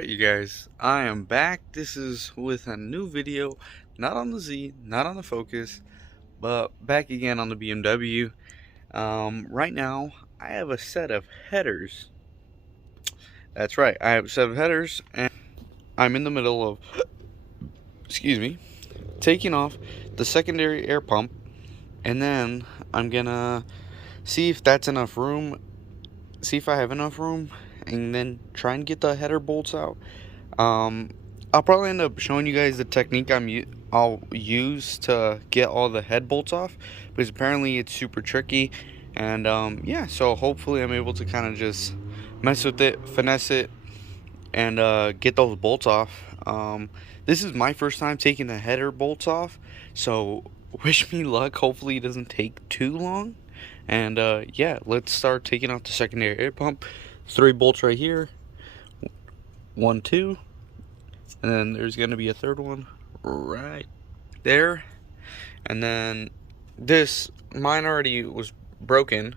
Alright you guys, I am back. This is with a new video, not on the Z, not on the Focus, but back again on the BMW. Right now, I have a set of headers. That's right, I have a set of headers, and I'm in the middle of, excuse me, taking off the secondary air pump, and then I'm gonna see if that's enough room, see if I have enough room, and then try and get the header bolts out. I'll probably end up showing you guys the technique I'll use to get all the head bolts off, because apparently it's super tricky. And yeah, so hopefully I'm able to kind of just mess with it, finesse it, and get those bolts off. This is my first time taking the header bolts off, so wish me luck. Hopefully it doesn't take too long. And yeah, let's start taking off the secondary air pump. 3 bolts right here, 1, 2, and then there's gonna be a third one right there. And then this, mine already was broken,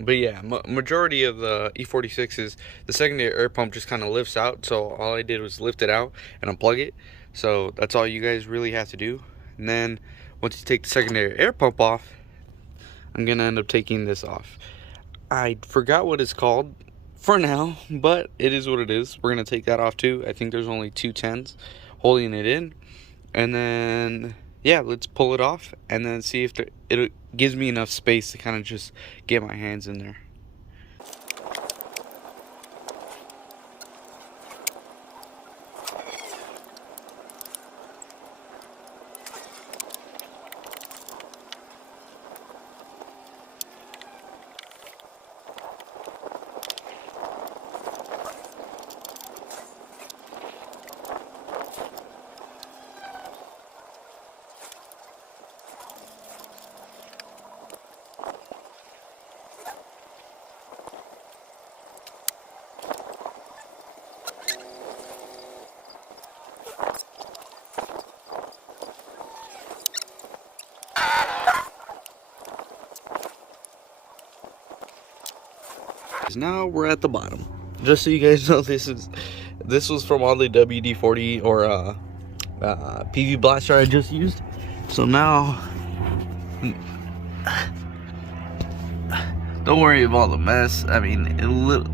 but yeah, majority of the e46s, the secondary air pump just kind of lifts out, so all I did was lift it out and unplug it. So that's all you guys really have to do. And then once you take the secondary air pump off, I'm gonna end up taking this off. I forgot what it's called for now, but it is what it is. We're gonna take that off too. I think there's only 2 10s holding it in. And then yeah, let's pull it off and then see if it gives me enough space to kind of just get my hands in there. Now we're at the bottom. Just so you guys know, this was from all the WD-40 or PV blaster I just used. So now, don't worry about the mess. I mean,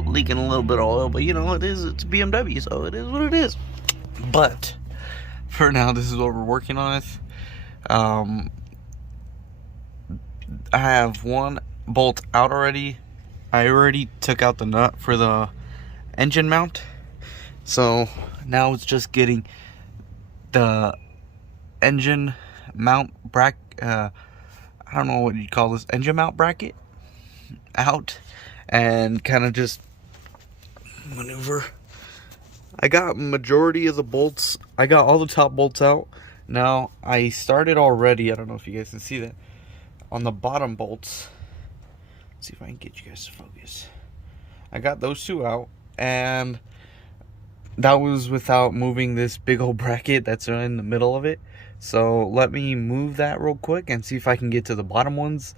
leaking a little bit of oil, but you know it's BMW, so it is what it is. But for now, this is what we're working on with. I have 1 bolt out already. I already took out the nut for the engine mount, so now it's just getting the engine mount bracket, I don't know what you call this, engine mount bracket out, and kind of just maneuver. I got majority of the bolts, I got all the top bolts out. Now I started already, I don't know if you guys can see that, on the bottom bolts. See if I can get you guys to focus. I got those 2 out, and that was without moving this big old bracket that's in the middle of it. So let me move that real quick and see if I can get to the bottom ones.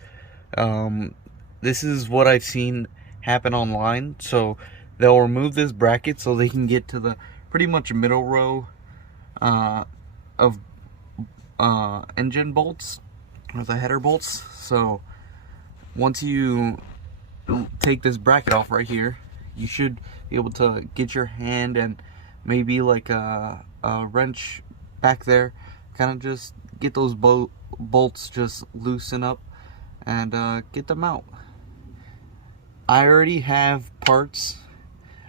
This is what I've seen happen online. So they'll remove this bracket so they can get to the pretty much middle row of engine bolts, or the header bolts. So once you take this bracket off right here, you should be able to get your hand and maybe like a wrench back there, kind of just get those bolts just loosen up and get them out. I already have parts.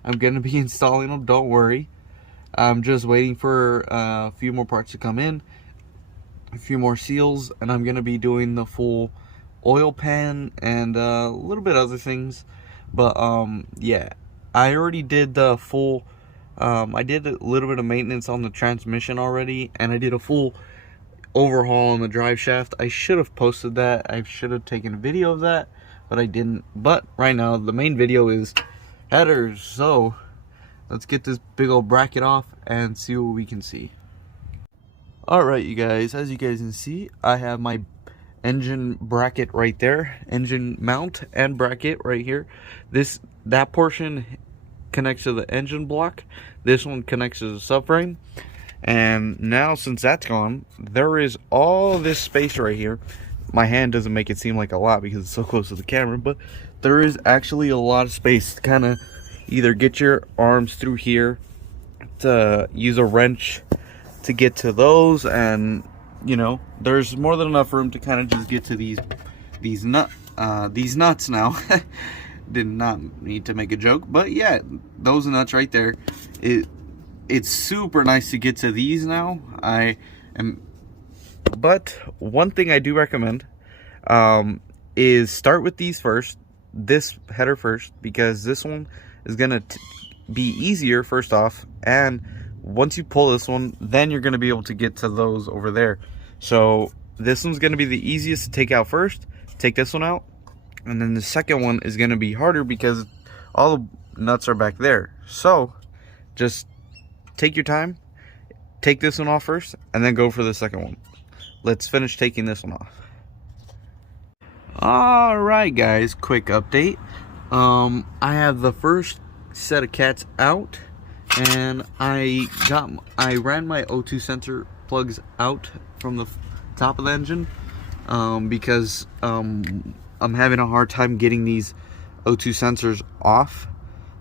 I'm gonna be installing them, don't worry. I'm just waiting for a few more parts to come in, a few more seals, and I'm gonna be doing the full oil pan and a little bit other things. But yeah, I already did the full I did a little bit of maintenance on the transmission already, and I did a full overhaul on the drive shaft. I should have posted that. I should have taken a video of that, but I didn't. But right now the main video is headers, so let's get this big old bracket off and see what we can see. Alright you guys, as you guys can see, I have my engine bracket right there, engine mount and bracket right here. That portion connects to the engine block. This one connects to the subframe. And now, since that's gone, there is all this space right here. My hand doesn't make it seem like a lot because it's so close to the camera, but there is actually a lot of space to kind of either get your arms through here, to use a wrench to get to those, and you know, there's more than enough room to kind of just get to these nuts now. Did not need to make a joke, but yeah, those nuts right there. It's super nice to get to these now. But one thing I do recommend is start with these first, this header first, because this one is gonna be easier first off, and once you pull this one, then you're gonna be able to get to those over there. So this one's gonna be the easiest to take out first. Take this one out, and then the second one is gonna be harder because all the nuts are back there. So just take your time, take this one off first, and then go for the second one. Let's finish taking this one off. Alright guys, quick update. I have the first set of cats out, and I ran my O2 sensor plugs out from the top of the engine because I'm having a hard time getting these O2 sensors off.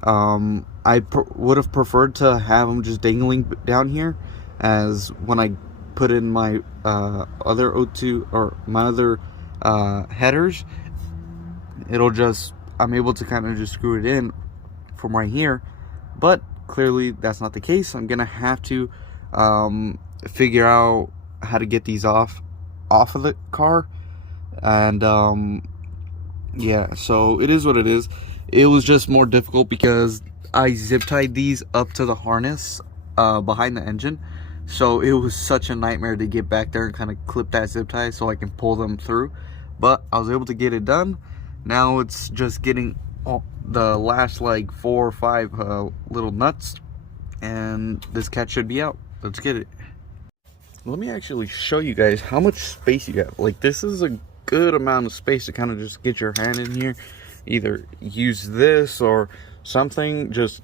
I would have preferred to have them just dangling down here, as when I put in my other O2 or my other headers, I'm able to kind of just screw it in from right here. But clearly that's not the case. I'm gonna have to figure out how to get these off of the car, and yeah, so it is what it is. It was just more difficult because I zip tied these up to the harness behind the engine, so it was such a nightmare to get back there and kind of clip that zip tie so I can pull them through. But I was able to get it done. Now it's just getting the last like 4 or 5 little nuts, and this cat should be out. Let's get it. Let me actually show you guys how much space you got. Like, this is a good amount of space to kind of just get your hand in here, either use this or something. Just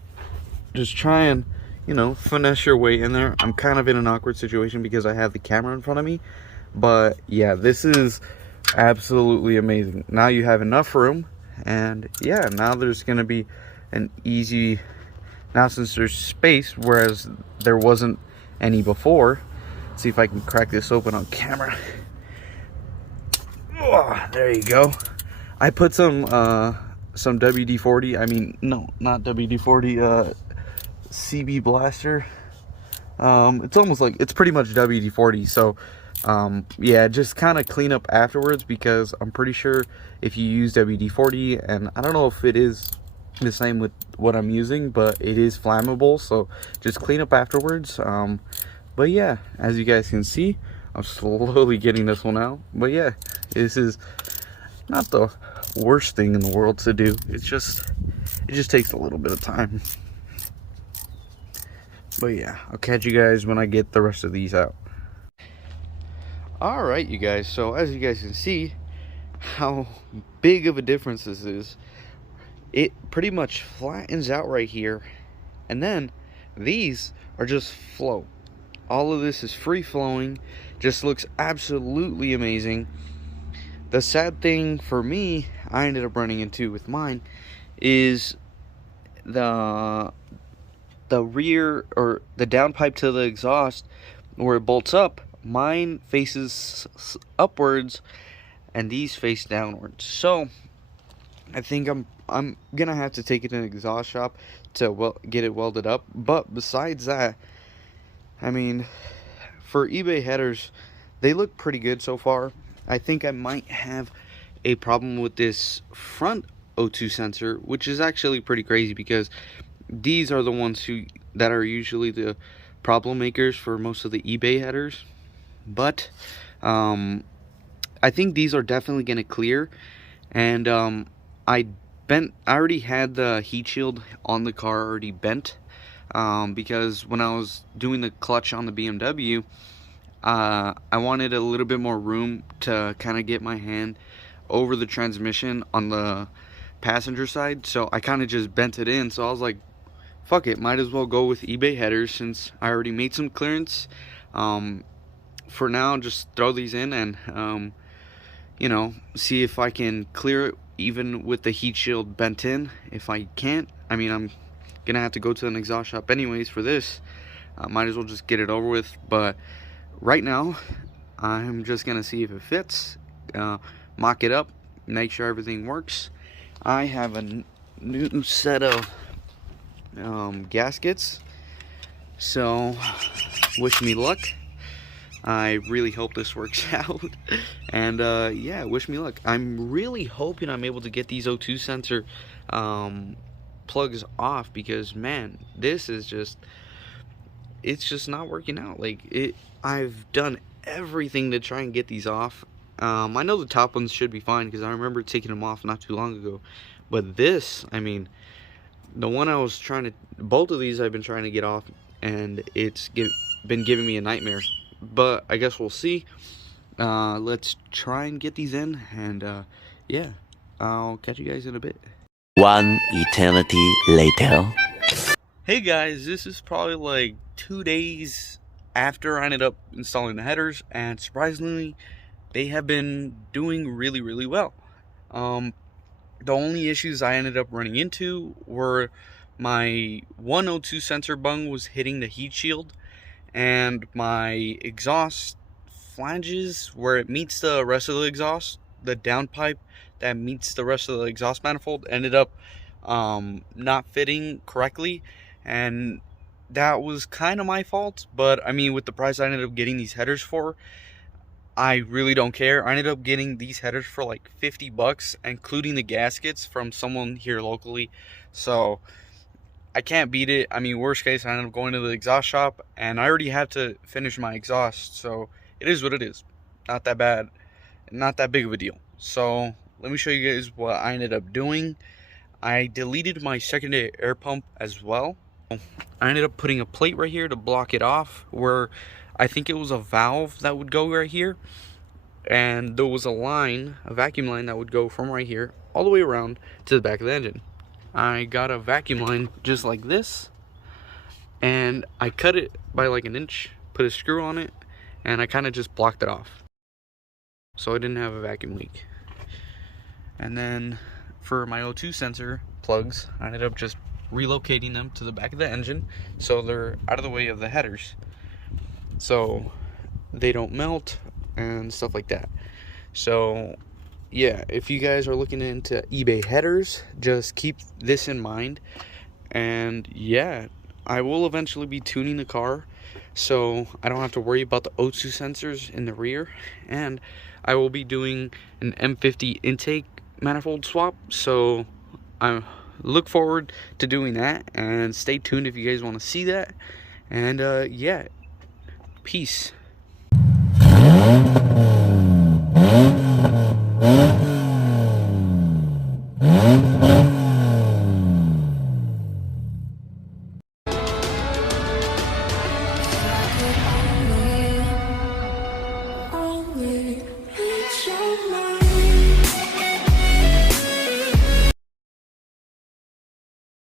try and, you know, finesse your way in there. I'm kind of in an awkward situation because I have the camera in front of me, but yeah, this is absolutely amazing. Now you have enough room, and yeah, now there's gonna be an easy, now since there's space, whereas there wasn't any before. Let's see if I can crack this open on camera. Oh, there you go. I put some WD-40, I mean, no, not WD-40, CB Blaster. It's almost like, it's pretty much WD-40, so yeah, just kind of clean up afterwards, because I'm pretty sure if you use WD-40, and I don't know if it is the same with what I'm using, but it is flammable, so just clean up afterwards. But yeah, as you guys can see, I'm slowly getting this one out. But yeah, this is not the worst thing in the world to do. It just takes a little bit of time. But yeah, I'll catch you guys when I get the rest of these out. Alright, you guys, so as you guys can see how big of a difference this is. It pretty much flattens out right here, and then these are just flow. All of this is free flowing, just looks absolutely amazing. The sad thing for me, I ended up running into with mine, is the rear, or the downpipe to the exhaust where it bolts up. Mine faces upwards and these face downwards, so I think I'm gonna have to take it in an exhaust shop to get it welded up. But besides that, I mean, for eBay headers, they look pretty good so far. I think I might have a problem with this front O2 sensor, which is actually pretty crazy because these are the ones that are usually the problem makers for most of the eBay headers. But I think these are definitely going to clear. And I already had the heat shield on the car already bent, because when I was doing the clutch on the BMW, I wanted a little bit more room to kind of get my hand over the transmission on the passenger side, so I kind of just bent it in. So I was like, fuck it, might as well go with eBay headers since I already made some clearance. For now, just throw these in and you know, see if I can clear it even with the heat shield bent in. If I can't, I mean, I'm gonna have to go to an exhaust shop anyways for this. Might as well just get it over with. But right now, I'm just gonna see if it fits, mock it up, make sure everything works. I have a new set of gaskets, so wish me luck. I really hope this works out. And yeah, wish me luck. I'm really hoping I'm able to get these O2 sensor plugs off, because man, this is just, it's just not working out. Like, I've done everything to try and get these off. I know the top ones should be fine because I remember taking them off not too long ago, but this, I mean, the one I was trying to, both of these I've been trying to get off, and it's been giving me a nightmare. But I guess we'll see. Let's try and get these in, and yeah, I'll catch you guys in a bit. One eternity later. Hey guys, this is probably like 2 days after I ended up installing the headers, and surprisingly, they have been doing really, really well. The only issues I ended up running into were my 102 sensor bung was hitting the heat shield, and my exhaust flanges, where it meets the rest of the exhaust, the downpipe that meets the rest of the exhaust manifold, ended up not fitting correctly, and that was kind of my fault. But I mean, with the price I ended up getting these headers for, I really don't care. I ended up getting these headers for like 50 bucks, including the gaskets, from someone here locally. So I can't beat it. I mean, worst case, I ended up going to the exhaust shop, and I already had to finish my exhaust. So it is what it is. Not that bad. Not that big of a deal. So let me show you guys what I ended up doing. I deleted my secondary air pump as well. I ended up putting a plate right here to block it off, where I think it was a valve that would go right here, and there was a line, a vacuum line, that would go from right here all the way around to the back of the engine. I got a vacuum line just like this, and I cut it by like an inch, put a screw on it, and I kind of just blocked it off, so I didn't have a vacuum leak. And then for my O2 sensor plugs, I ended up just relocating them to the back of the engine, so they're out of the way of the headers, so they don't melt and stuff like that. So yeah, if you guys are looking into eBay headers, just keep this in mind. And yeah, I will eventually be tuning the car, so I don't have to worry about the O2 sensors in the rear, and I will be doing an M50 intake manifold swap, so I look forward to doing that, and stay tuned if you guys want to see that. And yeah, peace. Only reach your mind.